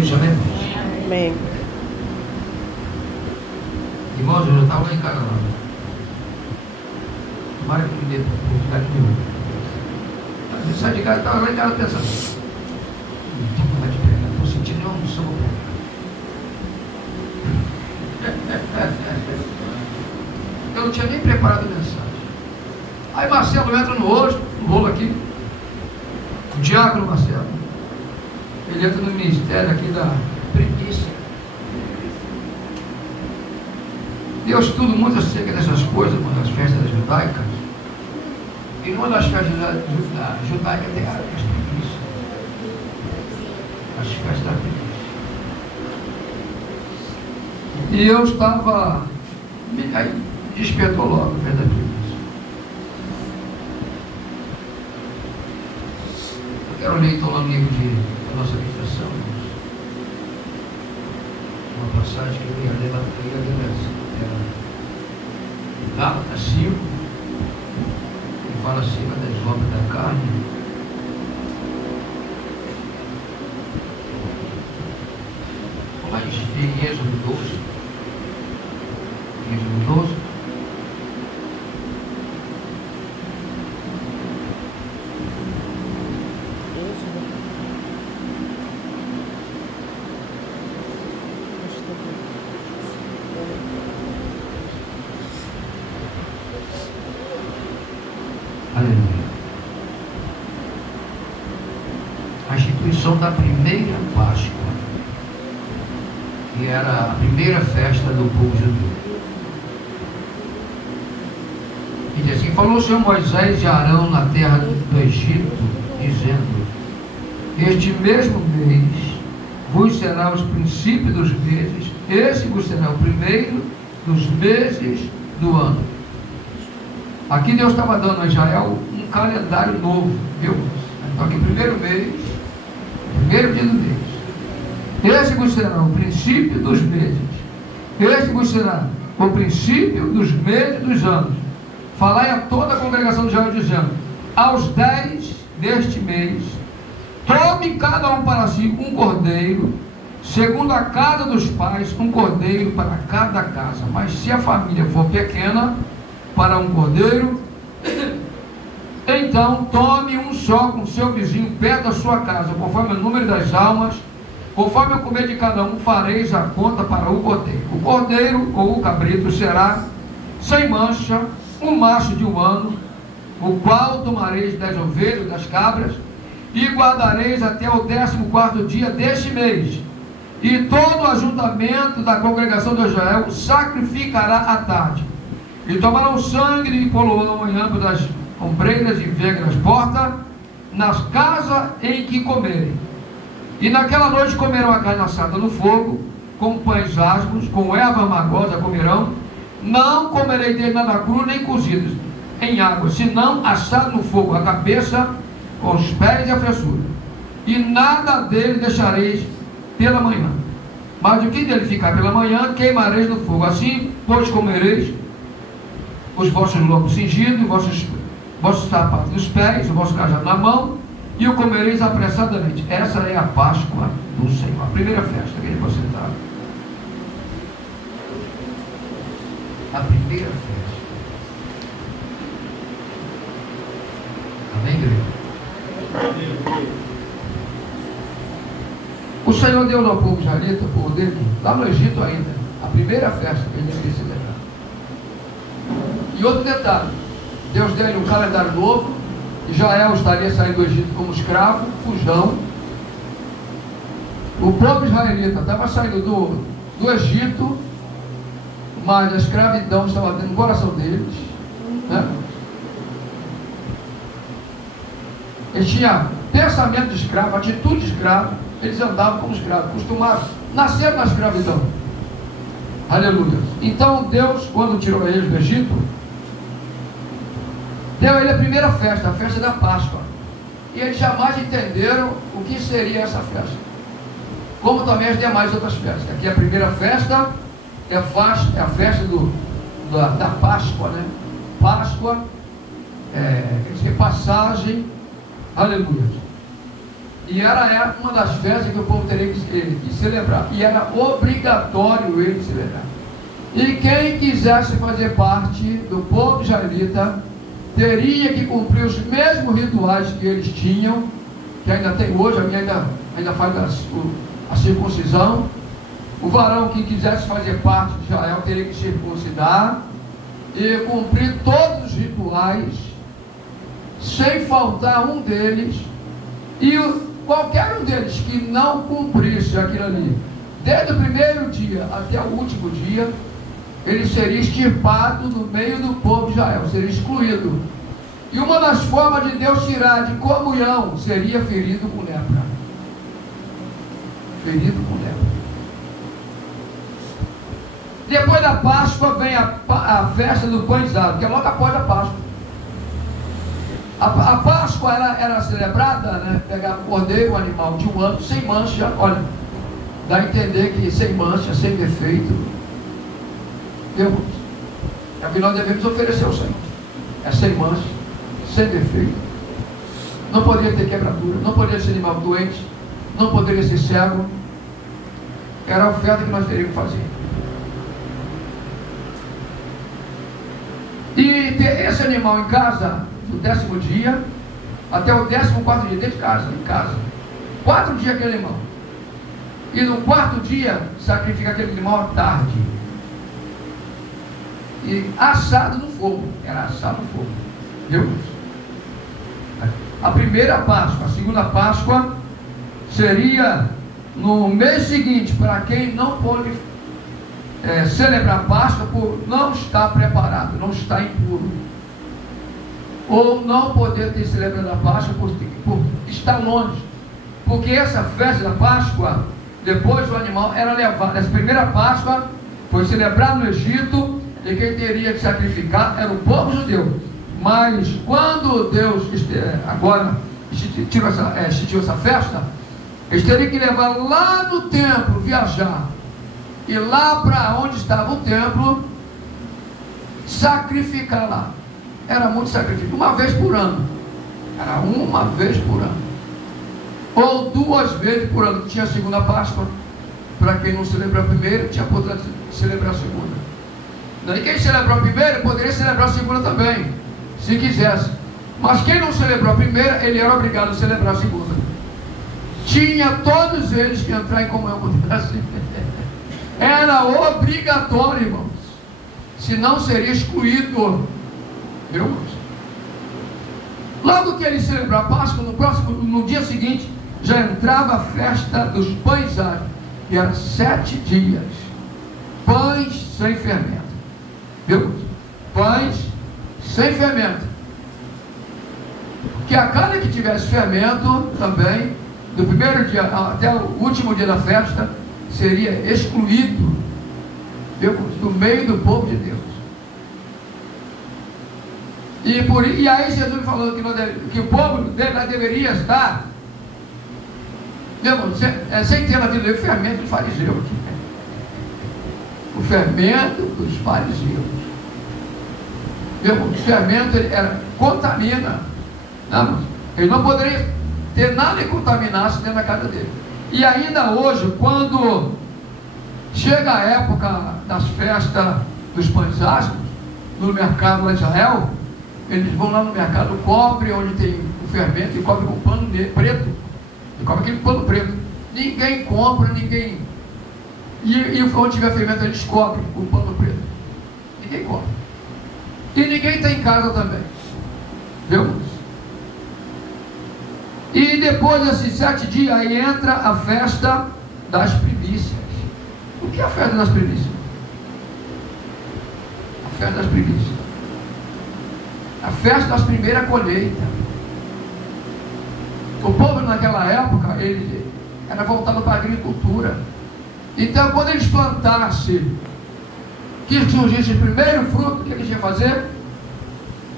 Isso, amém? Amém. Irmãos, eu já estava lá em casa lá. Tomara que me dê oportunidade nenhuma. Eu saí de casa, estava lá em casa pensando. Não tenho vontade de pregar, não estou sentindo nenhuma unção para pregar. Eu não tinha nem preparado a mensagem. Aí Marcelo entra no rolo aqui. O diácono Marcelo. Ele entra no ministério aqui da preguiça. Eu estudo muito acerca dessas coisas, uma das festas judaicas. E numa das festas judaicas tem as preguiças. As festas da preguiça. E eu estava. Aí despertou logo a festa da preguiça. Eu quero ler então lá no livro da nossa meditação. Uma passagem que eu ia ler lá para Gálatas 5, que fala acerca das obras da carne. Mas em Êxodo 12, aleluia. A instituição da primeira Páscoa, que era a primeira festa do povo judeu. E diz assim: falou o Senhor Moisés e Arão na terra do Egito, dizendo: este mesmo mês vos será os princípios dos meses, esse vos será o primeiro dos meses do ano. Aqui Deus estava dando a Israel um calendário novo, viu? Então aqui, primeiro mês, primeiro dia do mês. Esse vos será o princípio dos meses. Esse vos será o princípio dos meses dos anos. Falai a toda a congregação de Israel, dizendo: aos 10 deste mês, tome cada um para si um cordeiro, segundo a casa dos pais, um cordeiro para cada casa. Mas se a família for pequena, para um cordeiro, então tome um só com seu vizinho perto da sua casa, conforme o número das almas, conforme o comer de cada um, fareis a conta para o cordeiro. O cordeiro ou o cabrito será sem mancha, um macho de 1 ano, o qual tomareis 10 ovelhas das cabras, e guardareis até o 14º dia deste mês. E todo o ajuntamento da congregação de Israel sacrificará à tarde. E tomarão sangue e poloão em ambas as ombreiras e vegas das portas, nas casas em que comerem. E naquela noite comerão a carne assada no fogo, com pães asmos, com erva amargosa comerão. Não comereis dele nada cru nem cozido em água, senão assado no fogo, a cabeça com os pés e a fessura. E nada dele deixareis pela manhã. Mas o que dele ficar pela manhã, queimareis no fogo. Assim, pois, comereis os vossos lombos cingidos, vossos sapatos nos pés, o vosso cajado na mão, e o comereis apressadamente. Essa é a Páscoa do Senhor, a primeira festa que ele foi sentado. A primeira festa. Amém, igreja? O Senhor deu ao povo israelita, por dele, lá no Egito ainda, a primeira festa que ele devia celebrar. E outro detalhe, Deus deu-lhe um calendário novo. Israel estaria saindo do Egito como escravo, fujão. O povo israelita estava saindo do Egito, mas a escravidão estava dentro do coração deles, né? Eles tinham pensamento de escravo, atitude de escravo. Eles andavam como escravos, costumavam, nasceram na escravidão. Aleluia. Então Deus, quando tirou eles do Egito, deu a ele a primeira festa, a festa da Páscoa. E eles jamais entenderam o que seria essa festa, como também as demais outras festas. Aqui a primeira festa é a festa da Páscoa, né? Páscoa, quer dizer, passagem, aleluia. E era uma das festas que o povo teria que celebrar. E era obrigatório ele celebrar. E quem quisesse fazer parte do povo israelita teria que cumprir os mesmos rituais que eles tinham, que ainda tem hoje, ainda faz a circuncisão. O varão que quisesse fazer parte de Israel teria que circuncidar e cumprir todos os rituais, sem faltar um deles. E qualquer um deles que não cumprisse aquilo ali, desde o primeiro dia até o último dia, ele seria extirpado no meio do povo de Israel, seria excluído. E uma das formas de Deus tirar de comunhão seria ferido com lepra. Ferido com lepra. Depois da Páscoa vem a festa do pães asmos, que é logo após a Páscoa. A Páscoa era celebrada, né? Pegava o cordeiro, o animal de um ano, sem mancha. Olha, dá a entender que sem mancha, sem defeito. Deus, é o que nós devemos oferecer ao Senhor. É sem mancha, sem defeito. Não poderia ter quebradura, não poderia ser animal doente, não poderia ser cego. Era a oferta que nós teríamos que fazer. E ter esse animal em casa, do 10º dia até o 14º dia, dentro de casa, em casa. 4 dias aquele animal. E no 4º dia, sacrifica aquele animal à tarde. E assado no fogo. Era assado no fogo. Viu? A primeira Páscoa, a segunda Páscoa seria no mês seguinte, para quem não pôde celebrar Páscoa por não estar preparado, não estar impuro, ou não poder ter celebrado a Páscoa por estar longe, porque essa festa da Páscoa, depois o animal era levado. Essa primeira Páscoa foi celebrada no Egito, e quem teria que sacrificar era o povo judeu. Mas quando Deus agora instituiu essa festa, eles teriam que levar lá no templo, viajar, e lá para onde estava o templo, sacrificar lá. Era muito sacrifício, uma vez por ano. Era uma vez por ano. Ou 2 vezes por ano. Tinha a segunda Páscoa. Para quem não celebrou a primeira, tinha a oportunidade de celebrar a segunda. Daí quem celebrou a primeira, poderia celebrar a segunda também, se quisesse. Mas quem não celebrou a primeira, ele era obrigado a celebrar a segunda. Tinha todos eles que entrar em comunhão com Deus. Era obrigatório, irmãos. Senão seria excluído. Viu? Logo que ele celebrou a Páscoa, no dia seguinte, já entrava a festa dos pães asmos, que era 7 dias. Pães sem fermento. Viu? Pães sem fermento. Porque a carne que tivesse fermento também, do primeiro dia até o último dia da festa, seria excluído, viu? Do meio do povo de Deus. E aí Jesus falou que o povo deveria estar, sem ter na vida dele o fermento dos fariseus. O fermento dos fariseus. O fermento contamina. Não, ele não poderia ter nada que contaminasse dentro da casa dele. E ainda hoje, quando chega a época das festas dos pães asmos, no mercado lá em Israel, eles vão lá no mercado, cobre onde tem o fermento, e cobre com pano preto, e cobre aquele pano preto. Ninguém compra, ninguém. E onde tiver fermento, eles cobrem o pano preto. Ninguém compra. E ninguém tem em casa também. Viu? E depois desses 7 dias, aí entra a festa das primícias. O que é a festa das primícias? A festa das primícias. A festa das primeiras colheitas. O povo naquela época, ele era voltado para a agricultura. Então, quando eles plantassem, que surgisse o primeiro fruto, o que eles iam fazer?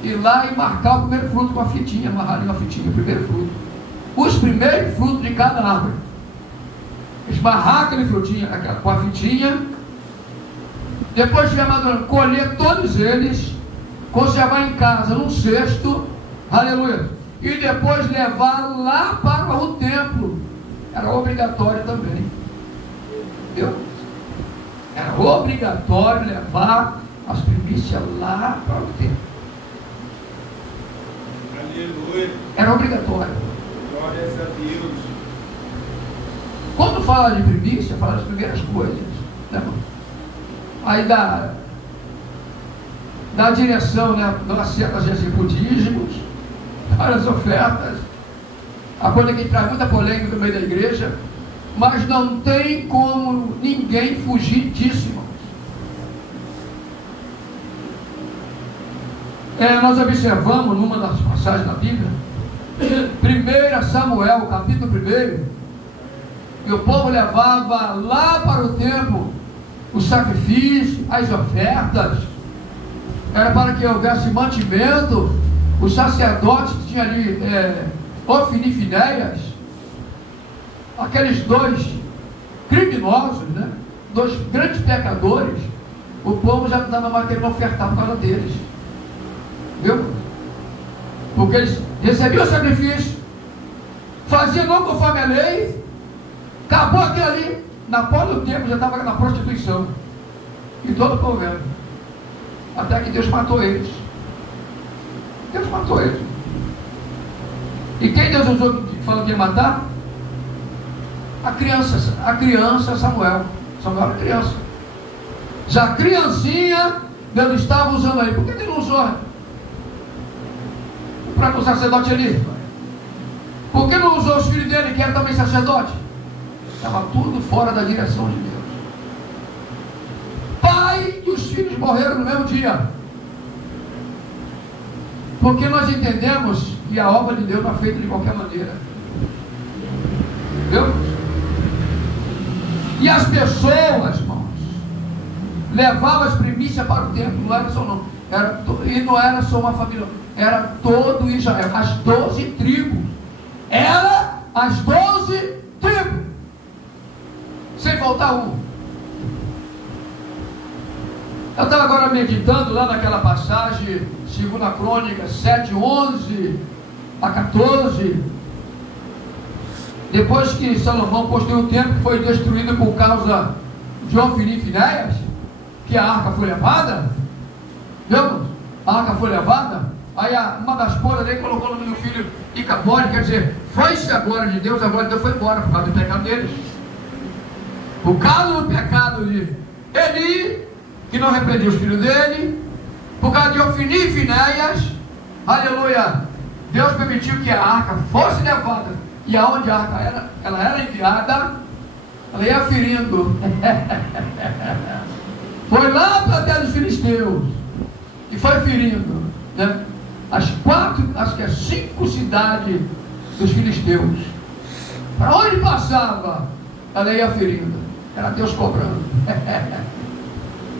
Ir lá e marcar o primeiro fruto com a fitinha, amarrar ali uma fitinha, o primeiro fruto. Os primeiros frutos de cada árvore. Eles marraram aquele frutinho com a fitinha, depois de madurando, colher todos eles, conservar em casa num cesto, aleluia, e depois levar lá para o templo. Era obrigatório também. Entendeu? Era obrigatório levar as primícias lá para o templo. Aleluia. Era obrigatório. Glória a Deus. Quando fala de primícia, fala das primeiras coisas. Né? Aí da direção, né? Das certas de dízimos, as ofertas, a coisa que traz muita polêmica no meio da igreja, mas não tem como ninguém fugir disso, irmãos. Nós observamos numa das passagens da Bíblia, 1 Samuel, capítulo 1, que o povo levava lá para o templo o sacrifício, as ofertas, era para que houvesse mantimento. Os sacerdotes que tinham ali, Ofni e Finéias, aqueles dois criminosos, né? Dois grandes pecadores, o povo já não estava mais querendo ofertar por causa deles. Viu? Porque eles recebiam o sacrifício, faziam não conforme a lei, acabou aquilo ali, na porta do templo já estava na prostituição. E todo o povo vendo. Até que Deus matou eles. Deus matou eles. E quem Deus usou, falou que ia matar? A criança Samuel. Samuel era criança. Já criancinha, Deus estava usando aí. Por que Deus não usou para o sacerdote ali? Por que não usou os filhos dele, que eram também sacerdote? Estava tudo fora da direção de Deus. Pai e os filhos morreram no mesmo dia. Porque nós entendemos que a obra de Deus não é feita de qualquer maneira. Viu? E as pessoas, irmãos, levavam as primícias para o templo. Não era só não. E não era só uma família. Era todo Israel. As 12 tribos. Era as 12 tribos. Sem faltar um. Eu estava agora meditando lá naquela passagem, 2 Crônicas 7, 11 a 14. Depois que Salomão construiu o templo, que foi destruído por causa de Ofni e Finéias, que a arca foi levada, viu? A arca foi levada, aí uma das esposas dele colocou no nome do filho Icabode, quer dizer, foi-se a glória de Deus, a glória de Deus foi embora por causa do pecado deles. Por causa do pecado de Eli, que não repreendia os filhos dele, por causa de Ofni e Finéias, aleluia, Deus permitiu que a arca fosse levada, e aonde a arca ela era enviada, ela ia ferindo, foi lá para a terra dos filisteus, e foi ferindo, né? Acho que as 5 cidades dos filisteus, para onde passava, ela ia ferindo, era Deus cobrando.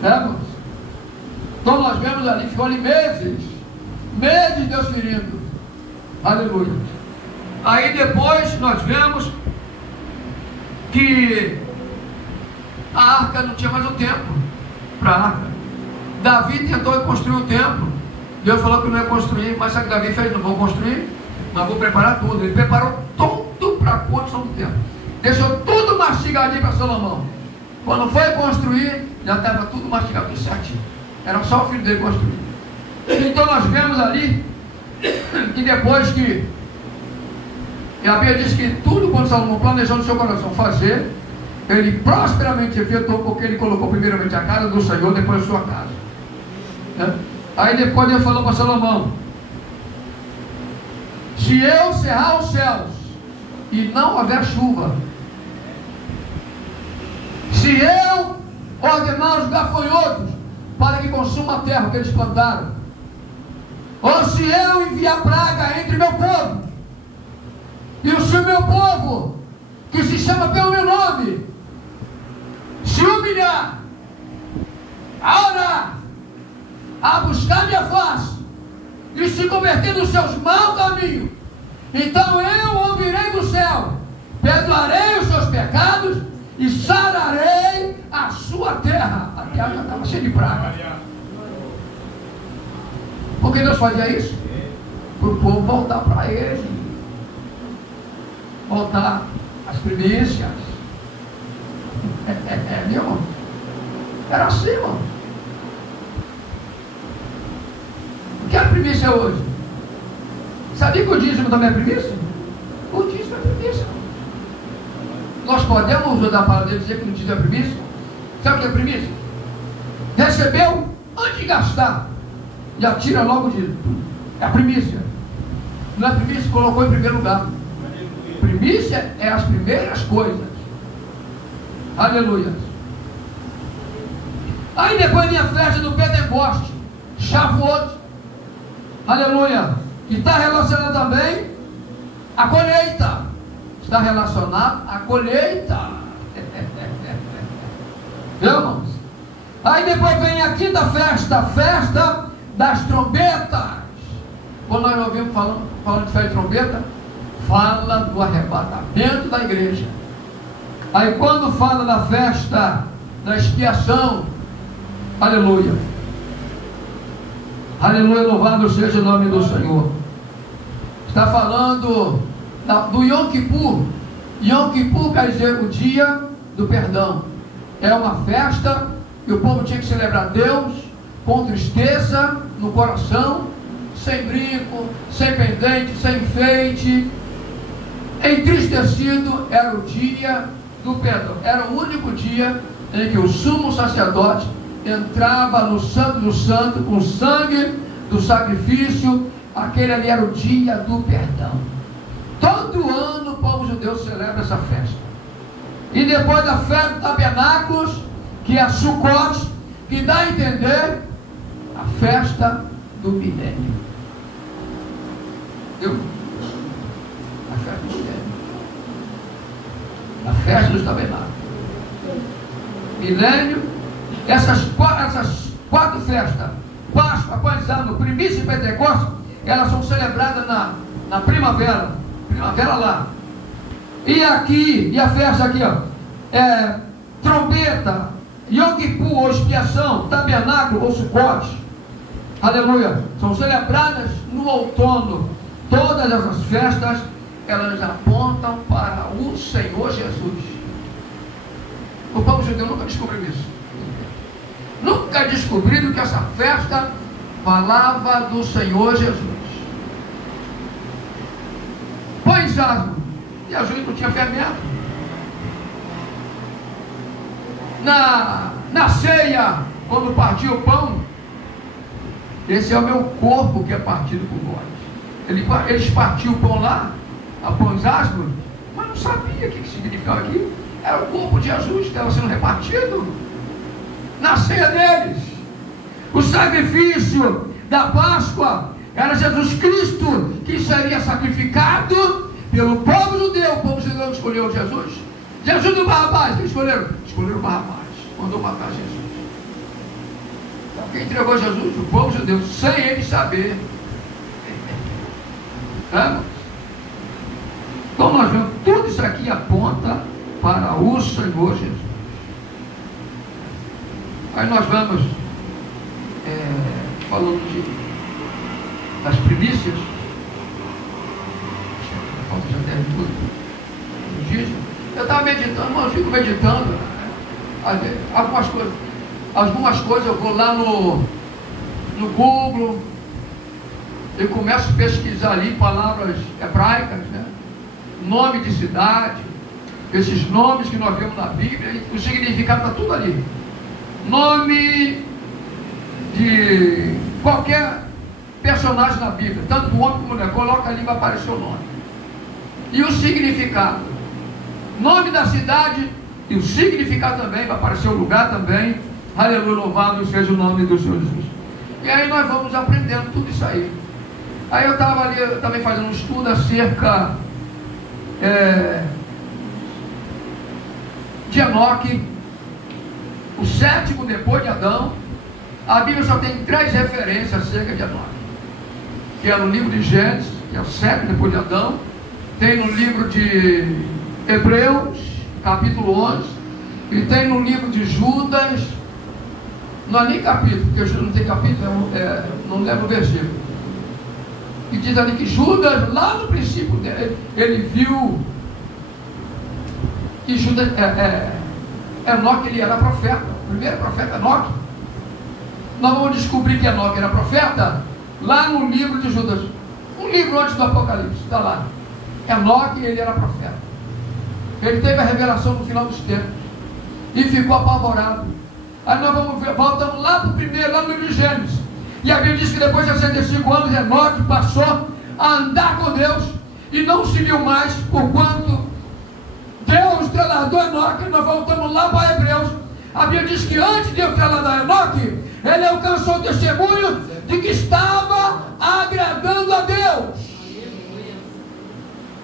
Né, então nós vemos ali, ficou ali meses Deus ferindo, aleluia. Aí depois nós vemos que a arca não tinha mais o templo para a arca. Davi tentou construir o templo, Deus falou que não ia construir, mas sabe o que Davi fez? Não vou construir, mas vou preparar tudo. Ele preparou tudo para a construção do templo, deixou tudo mastigadinho para Salomão. Quando foi construir, já estava tudo mastigado, tudo certinho. Era só o filho dele construir. Então nós vemos ali que depois que a Bíblia diz que tudo quando Salomão planejou no seu coração fazer, ele prosperamente efetuou, porque ele colocou primeiramente a casa do Senhor, depois a sua casa. Né? Aí depois ele falou para Salomão: se eu cerrar os céus e não houver chuva, se eu ordenar os gafanhotos para que consumam a terra que eles plantaram, ou se eu enviar praga entre meu povo, e se o meu povo, que se chama pelo meu nome, se humilhar, a orar, a buscar minha face e se converter dos seus maus caminhos, então eu ouvirei do céu, perdoarei os seus pecados e sararei a sua terra. A terra já estava cheia de praga. Por que Deus fazia isso? para o povo voltar para ele, voltar às primícias. Meu irmão, era assim, irmão. O que é a primícia hoje? Sabia que o dízimo também é primícia? O dízimo é primícia. Nós podemos usar a palavra dele dizer que o dízimo é primícia? Sabe o que é primícia? Recebeu antes de gastar, já tira logo o dízimo. É a primícia. Não é primícia, colocou em primeiro lugar. Primícia é as primeiras coisas. Aleluia. Aí depois vem a festa do Pentecoste, Shavuot. Aleluia. Que está relacionado também à colheita. Está relacionado à colheita. Irmãos? Aí depois vem a quinta festa, a festa das trombetas. Quando nós ouvimos falando de festa de trombeta, fala do arrebatamento da igreja. Aí quando fala da festa da expiação, aleluia, aleluia, louvado seja o nome do Senhor. Está falando do Yom Kippur. Yom Kippur quer dizer o dia do perdão. É uma festa que o povo tinha que celebrar Deus com tristeza no coração, sem brinco, sem pendente, sem enfeite, entristecido. Era o dia do perdão. Era o único dia em que o sumo sacerdote entrava no Santo do Santo com o sangue do sacrifício. Aquele ali era o dia do perdão. Todo ano o povo judeu celebra essa festa. E depois da festa dos tabernáculos, que é a Sukkot, que dá a entender a festa do milênio. Viu? A festa do milênio. A festa dos tabernáculos. Milênio. Essas quatro festas, Páscoa, Pães Ano, Primícia e Pentecostes, elas são celebradas na primavera. Primavera lá. E aqui, e a festa aqui, ó, trombeta, Yom Kippur ou expiação, tabernáculo ou Sukkot, aleluia, são celebradas no outono. Todas essas festas, elas apontam para o Senhor Jesus. O povo judeu nunca descobriu isso. Nunca descobriram que essa festa falava do Senhor Jesus. Pois Jesus não tinha fermento. Na ceia, quando partiu o pão, esse é o meu corpo que é partido por vós. Eles partiam o pão lá, a pães asmos, mas não sabia o que significava aquilo. Era o corpo de Jesus que estava sendo repartido na ceia deles. O sacrifício da Páscoa era Jesus Cristo que seria sacrificado pelo povo judeu. O povo judeu escolheu Jesus. Jesus do Barrabás, escolheram Barrabás, mandou matar Jesus. Então, quem entregou Jesus? O povo judeu, sem ele saber. Então nós vemos, tudo isso aqui aponta para o Senhor Jesus. Aí nós vamos falando das primícias. Falta já 10 minutos. Eu estava meditando, mas eu fico meditando. Algumas coisas eu vou lá no Google e começo a pesquisar ali palavras hebraicas, né? Nome de cidade, esses nomes que nós vemos na Bíblia, o significado está tudo ali. Nome de qualquer personagem na Bíblia, tanto homem como mulher, coloca ali, vai aparecer o nome. E o significado, nome da cidade e o significado também, vai aparecer o lugar também. Aleluia, louvado seja o nome do Senhor Jesus. E aí nós vamos aprendendo tudo isso aí. Aí eu estava ali, eu também fazendo um estudo acerca de Enoque, o sétimo depois de Adão. A Bíblia só tem 3 referências acerca de Enoque, que é no livro de Gênesis, que é o sétimo depois de Adão. Tem no livro de Hebreus, capítulo 11, e tem no livro de Judas. Não é nem capítulo, porque Judas não tem capítulo, não lembro o versículo. E diz ali que Judas, lá no princípio dele, ele viu que Judas, Enoque, ele era profeta. O primeiro profeta, Enoque. Nós vamos descobrir que Enoque era profeta lá no livro de Judas. Um livro antes do Apocalipse, está lá. Enoque, ele era profeta. Ele teve a revelação no final dos tempos e ficou apavorado. Aí nós vamos ver, voltamos lá para o primeiro, lá no livro de Gênesis. E a Bíblia diz que depois de 65 anos, Enoque passou a andar com Deus e não se viu mais, porquanto Deus trasladou Enoque. Nós voltamos lá para Hebreus. A Bíblia diz que antes de Deus trasladar Enoque, ele alcançou o testemunho de que estava agradando a Deus.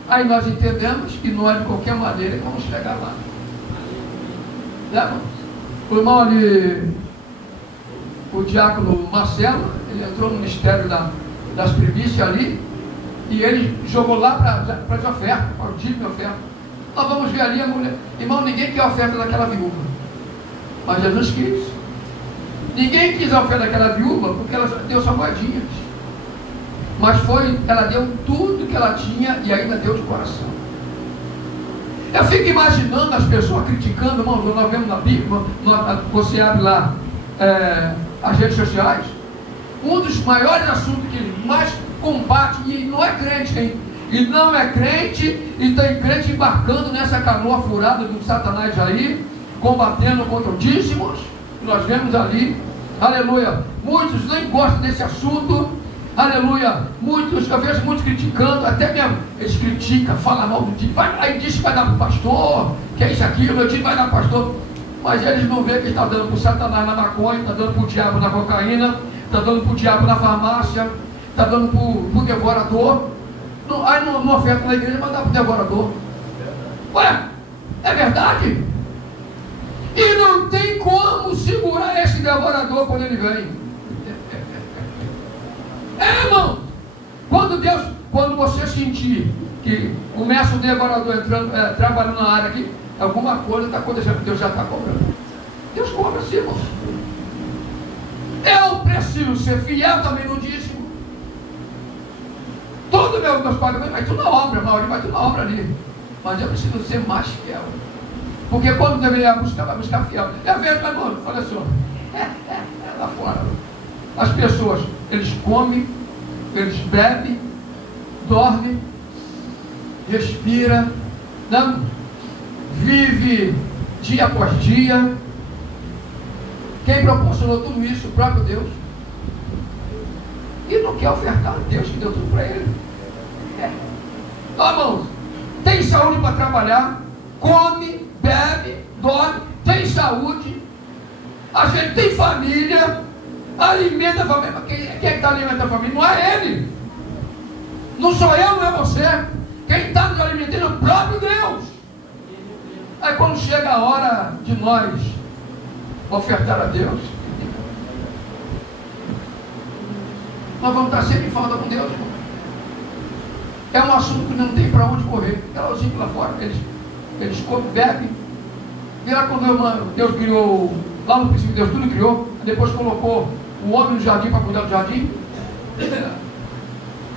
Aí nós entendemos que não é de qualquer maneira que vamos chegar lá. O irmão ali, o diácono Marcelo, ele entrou no mistério das primícias ali, e ele jogou lá para as ofertas, para o dízimo de oferta. Nós vamos ver ali a mulher. Irmão, ninguém quer a oferta daquela viúva, mas Jesus quis. Ninguém quis a oferta daquela viúva porque ela deu só moedinhas, mas ela deu tudo que ela tinha e ainda deu de coração. Eu fico imaginando as pessoas criticando, irmão, nós vemos na Bíblia, você abre lá as redes sociais, um dos maiores assuntos que mais combate, e não é crente, hein? E não é crente, e tem crente embarcando nessa canoa furada do Satanás aí, combatendo contra o dízimos, que nós vemos ali, aleluia. Muitos nem gostam desse assunto, aleluia. Muitos, eu vejo muitos criticando, até mesmo, eles criticam, falam mal do dízimo, aí diz que vai dar para o pastor, que é isso, aquilo, eu digo vai dar para o pastor, mas eles não veem que está dando para o Satanás na maconha, está dando para o diabo na cocaína, está dando para o diabo na farmácia, está dando para o devorador. Aí não oferta na igreja, mas dá para o devorador. Ué, é verdade? E não tem como segurar esse devorador quando ele vem. Irmão, quando você sentir que começa o devorador entrando, trabalhando na área aqui, alguma coisa está acontecendo, Deus já está cobrando. Deus cobra sim, irmão. Eu preciso ser fiel também no dízimo. Todo meus pagamentos vai tudo na obra, a maioria vai tudo na obra ali. Mas eu preciso ser mais fiel. Porque quando deveria buscar, vai buscar fiel. É verdade, irmão, olha só. Lá fora. As pessoas, eles comem, eles bebem, dormem, respiram, não? Vive dia após dia. Quem proporcionou tudo isso? O próprio Deus. E não quer ofertar a Deus que deu tudo para ele. Irmãos, tem saúde para trabalhar, come, bebe, dorme, tem saúde, a gente tem família, alimenta a família. Quem está alimentando a família? Não é ele, não sou eu, não é você. Quem está nos alimentando é o próprio Deus. Aí quando chega a hora de nós ofertar a Deus, nós vamos estar sempre em falta com Deus, irmão. É um assunto que não tem para onde correr. Ela assim lá fora, eles comem, bebem. E lá quando Deus criou, lá no princípio Deus tudo criou, depois colocou o homem no jardim para cuidar do jardim.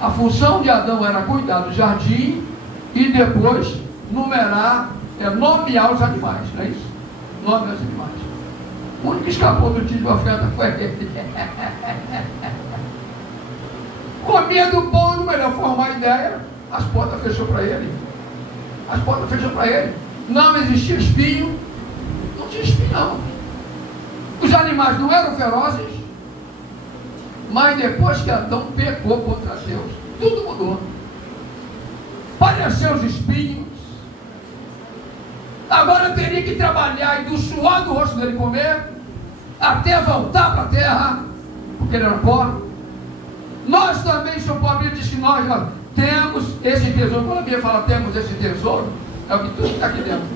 A função de Adão era cuidar do jardim e depois nomear os animais, não é isso? Nomear os animais. O único que escapou do dízimo da oferta foi ele. Comia do pão, no melhor formar a ideia, as portas fechou para ele. As portas fechou para ele. Não existia espinho. Não tinha espinho, não. Os animais não eram ferozes. Mas depois que Adão pecou contra Deus, tudo mudou. Apareceu os espinhos. Agora teria que trabalhar e do suor do rosto dele comer, até voltar para a terra, porque ele era pobre. Nós também somos pobres. Ele diz que nós temos esse tesouro. Quando a Bíblia fala temos esse tesouro, é o que tudo está aqui dentro.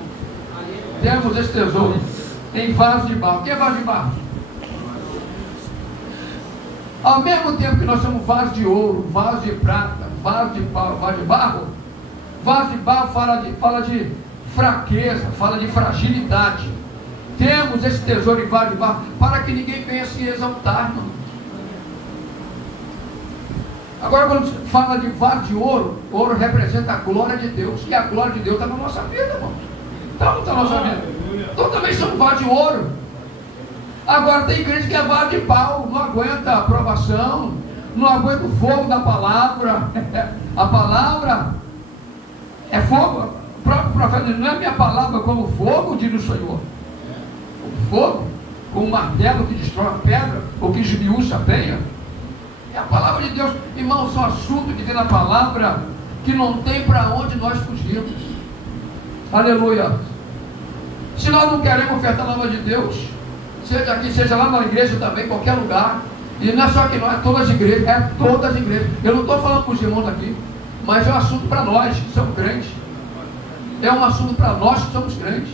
Temos esse tesouro em vaso de barro. O que é vaso de barro? Ao mesmo tempo que nós somos vaso de ouro, vaso de prata, vaso de barro, vaso de barro fala de fraqueza, fala de fragilidade. Temos esse tesouro em vaso de barro para que ninguém venha se exaltar, irmão. Agora, quando fala de vaso de ouro, ouro representa a glória de Deus. E a glória de Deus está na nossa vida, irmãos. Está na nossa vida. Então também somos vaso de ouro. Agora tem igreja que é vaso de pau, não aguenta a aprovação, não aguenta o fogo da palavra. A palavra é fogo. O próprio profeta diz, não é minha palavra como fogo, diz o Senhor. O fogo, como um martelo que destrói a pedra, ou que esmiuça a penha. É a palavra de Deus. Irmãos, são assuntos que tem na palavra que não tem para onde nós fugirmos. Aleluia. Se nós não queremos ofertar a palavra de Deus, seja aqui, seja lá na igreja também, em qualquer lugar, e não é só aqui, não, é todas as igrejas, é todas as igrejas. Eu não estou falando para os irmãos aqui, mas é um assunto para nós que somos crentes. É um assunto para nós que somos crentes.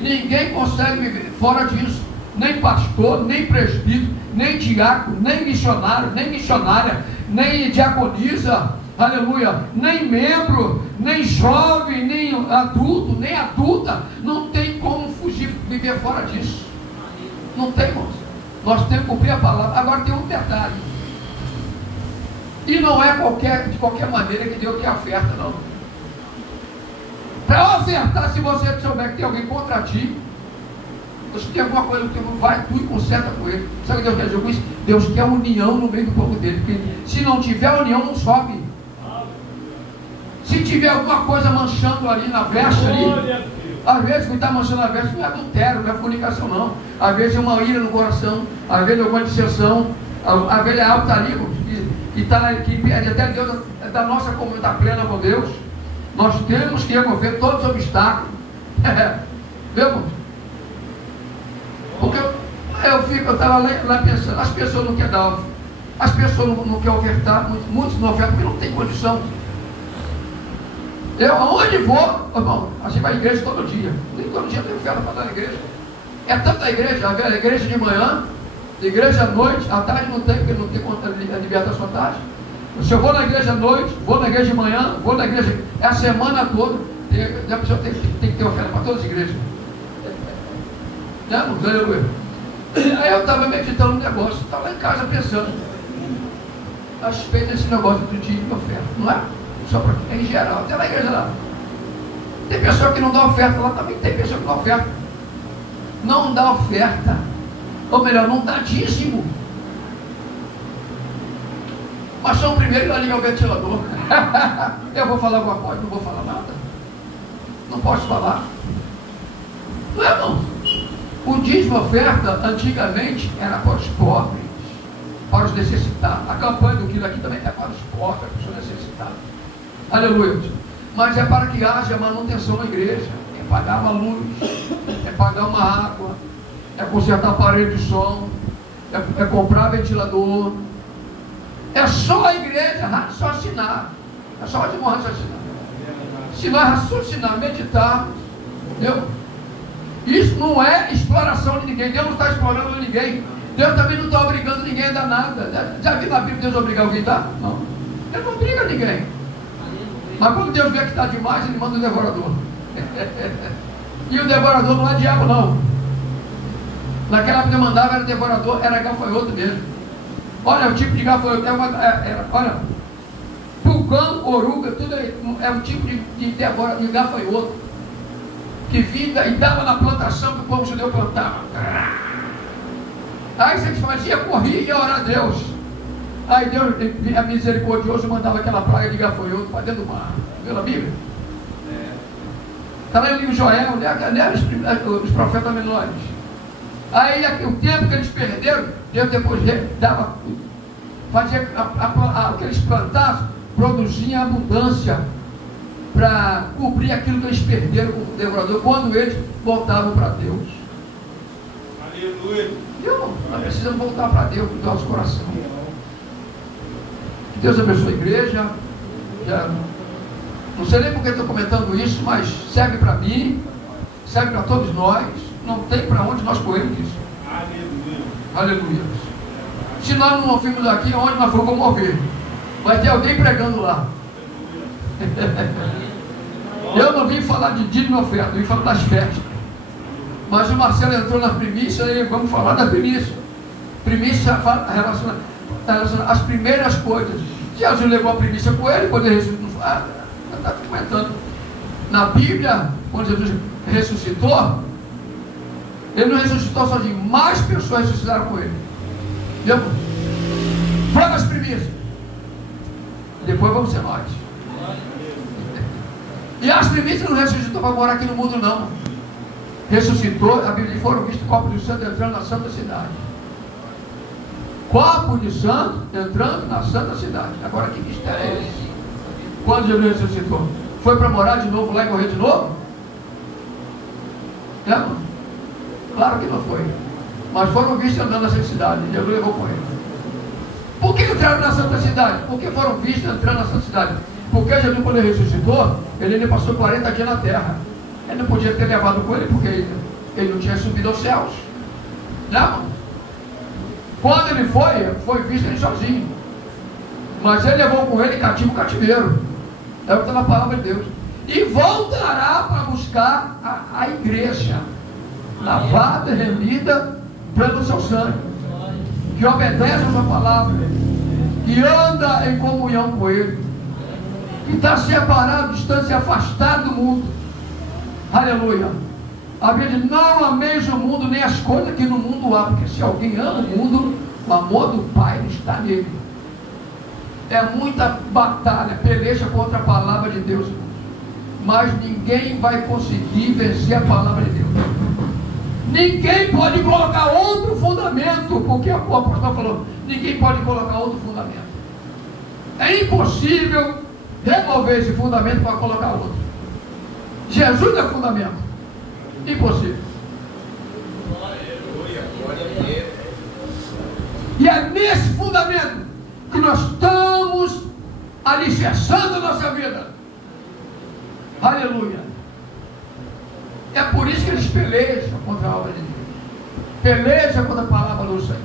Ninguém consegue viver fora disso. Nem pastor, nem presbítero, nem diácono, nem missionário, nem missionária, nem diaconisa, aleluia, nem membro, nem jovem, nem adulto, nem adulta. Não tem como fugir, viver fora disso. Não tem, irmãos. Nós temos que cumprir a palavra. Agora tem um detalhe. E não é de qualquer maneira que Deus quer oferta, não. Para ofertar, se você souber que tem alguém contra ti, se tem alguma coisa que vai, tu e conserta com ele. Sabe o que Deus quer dizer com isso? Deus quer união no meio do povo dele. Porque se não tiver união, não sobe. Se tiver alguma coisa manchando ali na veste, ali, às vezes o que está manchando na veste não é adultério, não é fornicação, não. Às vezes é uma ira no coração, às vezes é alguma dissensão, às vezes é algo que está ali, que impede até Deus da nossa comunhão plena com Deus. Nós temos que remover todos os obstáculos. Viu? Porque eu estava lá pensando, as pessoas não querem dar, as pessoas não querem ofertar, muitos não ofertam porque não tem condição. Eu, aonde vou, irmão, a gente vai à igreja todo dia. Nem todo dia tem oferta para dar na igreja. É tanta igreja, a igreja de manhã, igreja à noite, à tarde não tem, porque não tem a libertação à tarde. Se eu vou na igreja à noite, vou na igreja de manhã, vou na igreja, é a semana toda, a pessoa tem que ter oferta para todas as igrejas. Aleluia. Aí eu estava meditando um negócio, estava lá em casa pensando a respeito desse negócio do dia de oferta, não é? Só para em geral, até na igreja lá. Tem pessoa que não dá oferta, lá também tem pessoa que dá oferta. Não dá oferta, ou melhor, não dá dízimo. Mas só o primeiro lá liga o ventilador. Eu vou falar alguma coisa, não vou falar nada. Não posso falar. Não é, não? O dízimo oferta, antigamente, era para os pobres, para os necessitados. A campanha do quilo aqui também é para os pobres, para os necessitados. Aleluia. Mas é para que haja manutenção na igreja. É pagar uma luz, é pagar uma água, é consertar aparelho de som, é comprar ventilador. É só a igreja raciocinar. É só a gente raciocinar. Se nós raciocinar, meditar, entendeu? Isso não é exploração de ninguém. Deus não está explorando ninguém. Deus também não está obrigando ninguém a dar nada. Já viu na Bíblia Deus obrigar alguém a dar? Não. Deus não obriga ninguém. Mas quando Deus vê que está demais, Ele manda o devorador. E o devorador não é diabo, não. Naquela época que mandava era devorador, era gafanhoto mesmo. Olha o tipo de gafanhoto. Olha, pulgão, oruga, tudo é um tipo de gafanhoto que vinha e dava na plantação que o povo judeu plantava. Aí você fazia, corria e ia orar a Deus. Aí Deus, é misericordioso, mandava aquela praga de gafanhoto para dentro do mar. Pela Bíblia? Está lá no livro de Joel, né? Os profetas menores. Aí o tempo que eles perderam, Deus depois dava, fazia o que eles plantassem, produzia abundância para cobrir aquilo que eles perderam com o devorador, quando eles voltavam para Deus. Aleluia. Nós precisamos voltar para Deus com o nosso coração. Que Deus abençoe a igreja. Não sei nem porque estou comentando isso, mas serve para mim, serve para todos nós. Não tem para onde nós corremos isso. Aleluia. Aleluia. Se nós não ouvimos aqui, onde nós for, vamos ouvir. Vai ter alguém pregando lá. Eu não vim falar de dízimo e oferta, eu vim falar das festas. Mas o Marcelo entrou na primícia e vamos falar da primícia. Primícia relaciona as primeiras coisas. Jesus levou a primícia com ele, quando ele ressuscitou. Está comentando. Na Bíblia, quando Jesus ressuscitou, ele não ressuscitou sozinho, mais pessoas ressuscitaram com ele. Entendeu? Foram as primícias. Depois vamos ser nós. E as primícias não ressuscitou para morar aqui no mundo, não. Ressuscitou, a Bíblia diz, foram vistos corpos de santo entrando na santa cidade. Corpo de santo entrando na santa cidade. Agora, que mistério é esse? Quando Jesus ressuscitou? Foi para morar de novo lá e morrer de novo? Não? Claro que não foi. Mas foram vistos andando na santa cidade. Jesus levou com ele. Por que entraram na santa cidade? Porque foram vistos entrando na santa cidade. Porque Jesus, quando ele ressuscitou, ele ainda passou 40 dias na terra. Ele não podia ter levado com ele, porque ele não tinha subido aos céus. Não? Quando ele foi visto ele sozinho. Mas ele levou com ele cativo o cativeiro. É o que está na palavra de Deus. E voltará para buscar a igreja, lavada e remida pelo seu sangue, que obedece a sua palavra, que anda em comunhão com ele, que está separado, distante e afastado do mundo. Aleluia. A Bíblia diz, não ameis o mundo nem as coisas que no mundo há, porque se alguém ama o mundo, o amor do Pai está nele. É muita batalha, peleja contra a palavra de Deus, mas ninguém vai conseguir vencer a palavra de Deus. Ninguém pode colocar outro fundamento, porque o apóstolo falou, ninguém pode colocar outro fundamento. É impossível remover esse fundamento para colocar outro. Jesus é fundamento. Impossível. E é nesse fundamento que nós estamos alicerçando a nossa vida. Aleluia. É por isso que eles pelejam contra a obra de Deus. Pelejam contra a palavra do Senhor.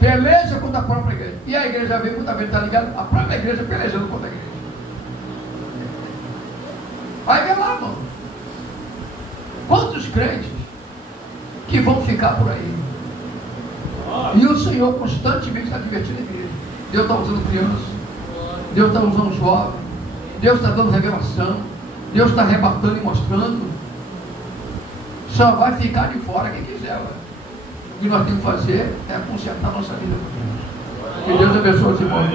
Pelejam contra a própria igreja. E a igreja vem muita vez, está ligado? A própria igreja pelejando contra a igreja. Vai ver lá, irmão. Quantos crentes que vão ficar por aí? E o Senhor constantemente está divertindo a igreja. Deus está usando crianças, Deus está usando jovens, Deus está dando revelação, Deus está arrebatando e mostrando. Só vai ficar de fora quem quiser. Ué. O que nós temos que fazer é consertar a nossa vida com Deus. Que Deus abençoe os irmãos.